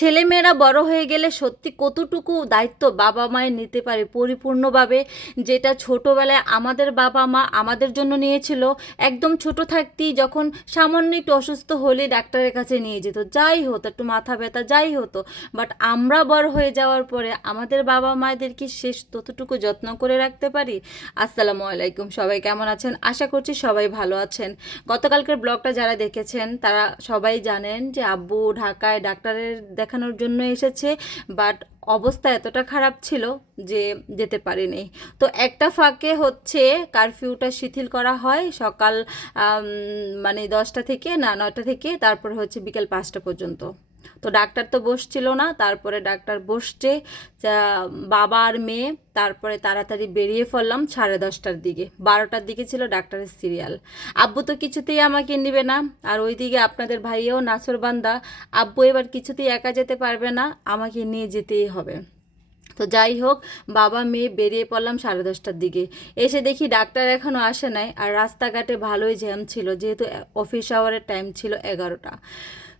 ছেলেমেয়েরা বড় হয়ে গেলে সত্যি কতটুকু দায়িত্ব বাবা মায়ের নিতে পারে? পরিপূর্ণভাবে যেটা ছোটোবেলায় আমাদের বাবা মা আমাদের জন্য নিয়েছিল, একদম ছোট থাকতেই যখন সামান্য একটু অসুস্থ হলে ডাক্তারের কাছে নিয়ে যেত। যাই হতো একটু মাথা ব্যথা যাই হতো বাট আমরা বড় হয়ে যাওয়ার পরে আমাদের বাবা মায়েদের কি শেষ ততটুকু যত্ন করে রাখতে পারি? আসসালামু আলাইকুম, সবাই কেমন আছেন? আশা করছি সবাই ভালো আছেন। গতকালকের ব্লগটা যারা দেখেছেন, তারা সবাই জানেন যে আব্বু ঢাকায় ডাক্তারের দেখানোর জন্য এসেছে বাট অবস্থা এতটা খারাপ ছিল যে যেতে পারিনি। তো একটা ফাঁকে হচ্ছে কারফিউটা শিথিল করা হয় সকাল মানে দশটা থেকে না নয়টা থেকে, তারপর হচ্ছে বিকেল পাঁচটা পর্যন্ত। তো ডাক্তার তো বসছিল না, তারপরে ডাক্তার বসছে বাবা আর মেয়ে, তারপরে তাড়াতাড়ি বেরিয়ে পড়লাম সাড়ে দশটার দিকে, বারোটার দিকে ছিল ডাক্তারের সিরিয়াল। আব্বু তো কিছুতেই আমাকে নিবে না, আর ওইদিকে আপনাদের ভাইয়াও নাসরবান্দা আব্বু এবার কিছুতেই একা যেতে পারবে না, আমাকে নিয়ে যেতেই হবে। তো যাই হোক, বাবা, মেয়ে বেরিয়ে পড়লাম সাড়ে দশটার দিকে, এসে দেখি ডাক্তার এখনও আসে নাই, আর রাস্তাঘাটে ভালোই জ্যাম ছিল, যেহেতু অফিস আওয়ারের টাইম ছিল এগারোটা।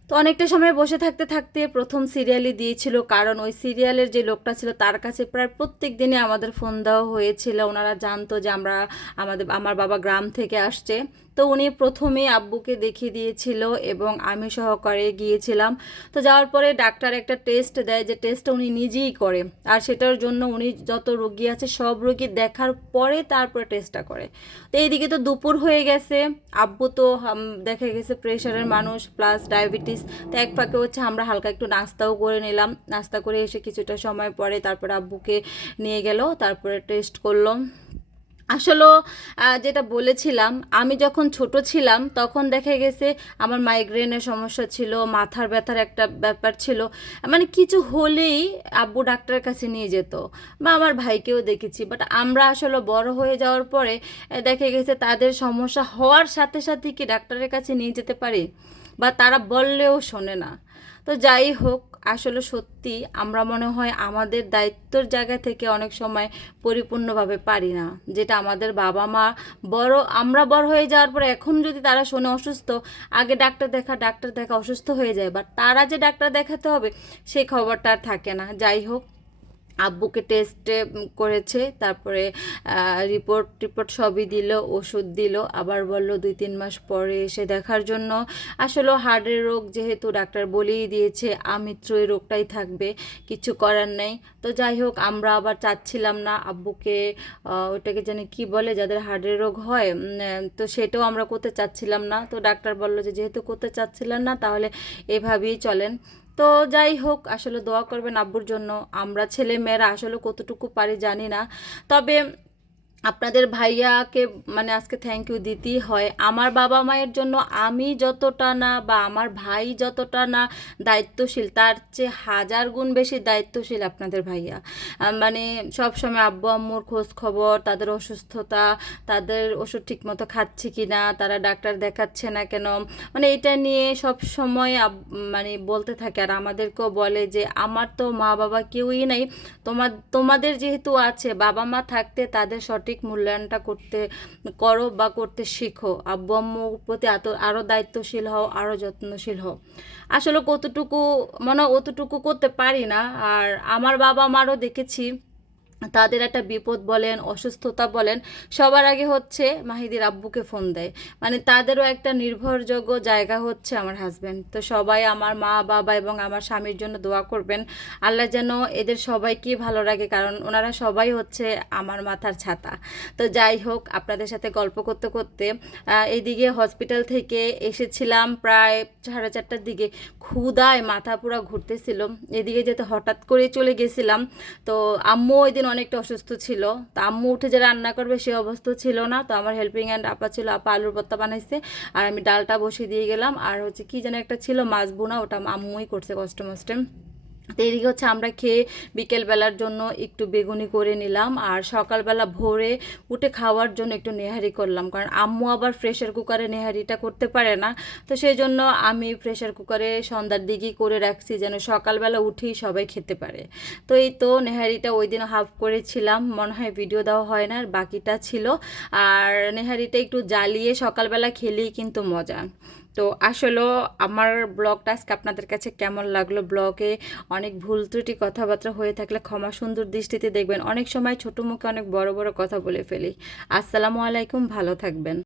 তো অনেকটা সময় বসে থাকতে থাকতে প্রথম সিরিয়ালই দিয়েছিল, কারণ ওই সিরিয়ালের যে লোকটা ছিল তার কাছে প্রায় প্রত্যেক দিনে আমাদের ফোন দেওয়া হয়েছিল। ওনারা জানতো যে আমরা আমাদের, আমার বাবা গ্রাম থেকে আসছে। তো উনি প্রথমে আব্বুকে দেখিয়ে দিয়েছিল এবং আমি সহকারে গিয়েছিলাম। তো যাওয়ার পরে ডাক্তার একটা টেস্ট দেয়, যে টেস্টটা উনি নিজেই করে। আর সেটার জন্য উনি যত রোগী আছে, সব রোগী দেখার পরে তারপরে টেস্টটা করে। তো এইদিকে তো দুপুর হয়ে গেছে, আব্বু তো দেখা গেছে প্রেশারের মানুষ প্লাস ডায়াবেটিস তো এক ফাঁকে হচ্ছে আমরা হালকা একটু নাস্তাও করে নিলাম। নাস্তা করে এসে কিছুটা সময় পরে তারপরে আব্বুকে নিয়ে গেল, তারপরে টেস্ট করল। আসলে যেটা বলেছিলাম, আমি যখন ছোট ছিলাম, তখন দেখা গেছে আমার মাইগ্রেনের সমস্যা ছিল, মাথার ব্যথার একটা ব্যাপার ছিল। মানে কিছু হলেই আব্বু ডাক্তারের কাছে নিয়ে যেত বা আমার ভাইকেও দেখেছি। বাট আমরা আসলে বড় হয়ে যাওয়ার পরে দেখা গেছে তাদের সমস্যা হওয়ার সাথে সাথে কি ডাক্তারের কাছে নিয়ে যেতে পারি? বা তারা বললেও শোনে না। তো যাই হোক, আসলে সত্যি আমরা মনে হয় আমাদের দায়িত্বর জায়গা থেকে অনেক সময় পরিপূর্ণভাবে পারি না। যেটা আমাদের বাবা মা বড়, আমরা বড় হয়ে যাওয়ার পরে এখন যদি তারা শোনে অসুস্থ, আগে ডাক্তার দেখা ডাক্তার দেখা অসুস্থ হয়ে যায় বা তারা যে ডাক্তার দেখাতে হবে সেই খবরটা আর থাকে না। যাই হোক আব্বুকে টেস্টে করেছে, তারপরে রিপোর্ট টিপোর্ট সবই দিল, ওষুধ দিল, আবার বলল দুই, তিন মাস পরে এসে দেখার জন্য। আসলে হার্টের রোগ যেহেতু ডাক্তার বলেই দিয়েছে আমিত্র এই রোগটাই থাকবে, কিছু করার নেই। তো যাই হোক, আমরা আবার চাচ্ছিলাম না আব্বুকে ওটাকে জানি কি বলে, যাদের হার্টের রোগ হয় তো সেটাও আমরা করতে চাচ্ছিলাম না। তো ডাক্তার বলল যে, যেহেতু করতে চাচ্ছিলেন না, তাহলে এভাবেই চলেন। তো যাই হোক, আসলে দোয়া করবেন আব্বুর জন্য। আমরা ছেলে মেয়েরা আসলে কতটুকু পারি জানি না। তবে আপনাদের ভাইয়াকে মানে আজকে থ্যাংক ইউ দিতেই হয়। আমার বাবা মায়ের জন্য আমি যতটা না বা আমার ভাই যতটা না দায়িত্বশীল, তার চেয়ে হাজার গুণ বেশি দায়িত্বশীল আপনাদের ভাইয়া। মানে সব সময় আব্বু আম্মুর খোঁজ খবর, তাদের অসুস্থতা, তাদের ওষুধ ঠিকমতো খাচ্ছে কি না, তারা ডাক্তার দেখাচ্ছে না কেন মানে এটা নিয়ে সব সময় মানে বলতে থাকে। আর আমাদেরকেও বলে যে, আমার তো মা বাবা কেউই নাই। তোমার তোমাদের যেহেতু আছে বাবা মা থাকতে তাদের সঠিক মূল্যায়নটা করতে করো বা করতে শিখো। আব্বু আম্মুর প্রতি এত আরও দায়িত্বশীল হও আরও যত্নশীল হও। আসলে কতটুকু মানে অতটুকু করতে পারি না। আর আমার বাবা মারও দেখেছি তাদের একটা বিপদ বলেন, অসুস্থতা বলেন, সবার আগে হচ্ছে মাহিদির আব্বুকে ফোন দেয়। মানে তাদেরও একটা নির্ভরযোগ্য জায়গা হচ্ছে আমার হাজব্যান্ড তো সবাই আমার মা, বাবা এবং আমার স্বামীর জন্য দোয়া করবেন। আল্লাহ যেন এদের সবাইকে ভালো রাখে, কারণ ওনারা সবাই হচ্ছে আমার মাথার ছাতা। তো যাই হোক, আপনাদের সাথে গল্প করতে করতে এইদিকে হসপিটাল থেকে এসেছিলাম প্রায় সাড়ে চারটার দিকে। ক্ষুদায় মাথা পুরো ঘুরতেছিল। এদিকে যেতে হঠাৎ করে চলে গেছিলাম। তো আম্মু ওই দিন অনেকটা অসুস্থ ছিল। তা আম্মু উঠে যে রান্না করবে সে অবস্থা ছিল না। তো আমার হেল্পিং অ্যান্ড আপা ছিল, আপা আলুর ভর্তা বানাইছে। আর আমি ডালটা বসিয়ে দিয়ে গেলাম। আর হচ্ছে কি যেন একটা ছিল মাছ বোনা ওটা আম্মুই করছে কষ্ট মষ্টে তো এদিকে হচ্ছে আমরা খেয়ে বিকেলবেলার জন্য একটু বেগুনি করে নিলাম আর সকালবেলা ভোরে উঠে খাওয়ার জন্য একটু নেহারি করলাম। কারণ আম্মু আবার প্রেশার কুকারে নেহারিটা করতে পারে না। তো সেই জন্য আমি প্রেশার কুকারে সন্ধ্যার দিকেই করে রাখছি যেন সকালবেলা উঠেই সবাই খেতে পারে। তো এই তো নেহারিটা ওই দিন হাফ করেছিলাম। মনে হয় ভিডিও দেওয়া হয় না, আর বাকিটা ছিল। আর নেহারিটা একটু জ্বালিয়ে সকালবেলা খেলেই কিন্তু মজা। তো আসলেও আমার ব্লগটা আজকে আপনাদের কাছে কেমন লাগল? ব্লগে অনেক ভুল ত্রুটি কথাবার্তা হয়ে থাকলে ক্ষমা সুন্দর দৃষ্টিতে দেখবেন। অনেক সময় ছোটো মুখে অনেক বড় বড় কথা বলে ফেলি। আসসালামু আলাইকুম, ভালো থাকবেন।